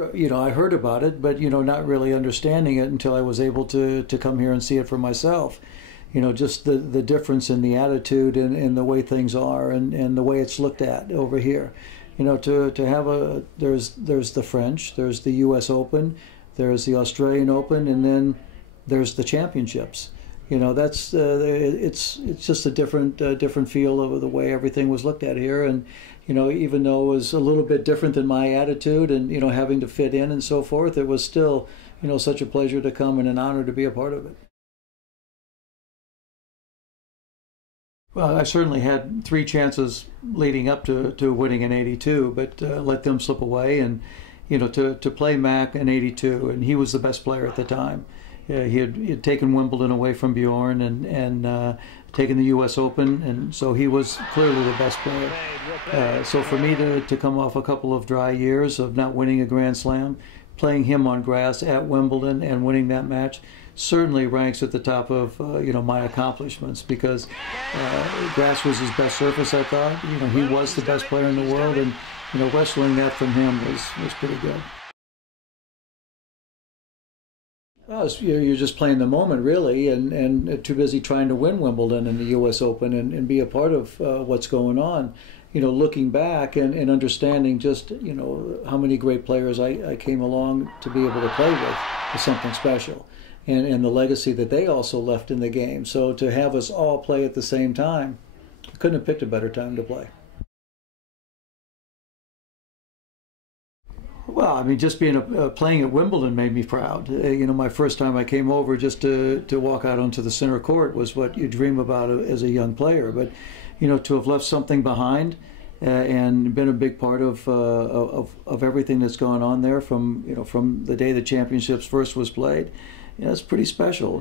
I heard about it, but, not really understanding it until I was able to come here and see it for myself. Just the difference in the attitude and the way things are and the way it's looked at over here. To have there's the French, there's the U.S. Open, there's the Australian Open, and then there's the championships. That's it's just a different feel of the way everything was looked at here. And even though it was a little bit different than my attitude and having to fit in and so forth, it was still such a pleasure to come and an honor to be a part of it. Well, I certainly had 3 chances leading up to winning in '82, but let them slip away. And to play Mac in '82, and he was the best player at the time. He had taken Wimbledon away from Bjorn and taken the U.S. Open, and so he was clearly the best player. So for me to come off a couple of dry years of not winning a Grand Slam, playing him on grass at Wimbledon and winning that match certainly ranks at the top of my accomplishments, because grass was his best surface, I thought. He was the best player in the world, and wrestling that from him was pretty good. Well, you're just playing the moment, really, and too busy trying to win Wimbledon and the U.S. Open and be a part of what's going on. Looking back and understanding just, how many great players I came along to be able to play with is something special. And the legacy that they also left in the game. So to have us all play at the same time, I couldn't have picked a better time to play. Well, I mean, just being playing at Wimbledon made me proud. My first time I came over just to walk out onto the center court was what you dream about as a young player. But, to have left something behind and been a big part of everything that's gone on there from the day the championships first was played, it's pretty special.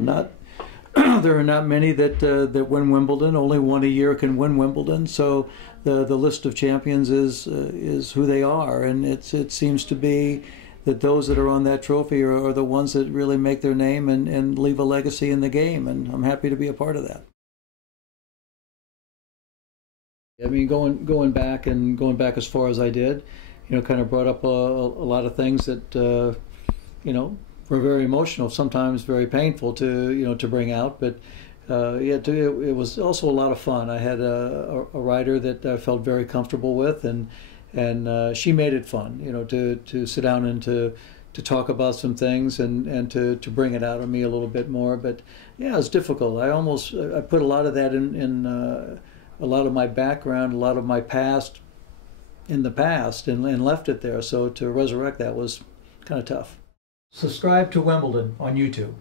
There are not many that win Wimbledon. Only one a year can win Wimbledon. So the list of champions is who they are, and it seems to be that those that are on that trophy are the ones that really make their name and leave a legacy in the game. And I'm happy to be a part of that. I mean, going back as far as I did, kind of brought up a lot of things that were very emotional, sometimes very painful to bring out, but it was also a lot of fun. I had a writer that I felt very comfortable with, and she made it fun, to sit down and to talk about some things and to bring it out of me a little bit more. But yeah, it was difficult. I put a lot of that in a lot of my background, a lot of my past in the past, and left it there. So to resurrect that was kind of tough. Subscribe to Wimbledon on YouTube.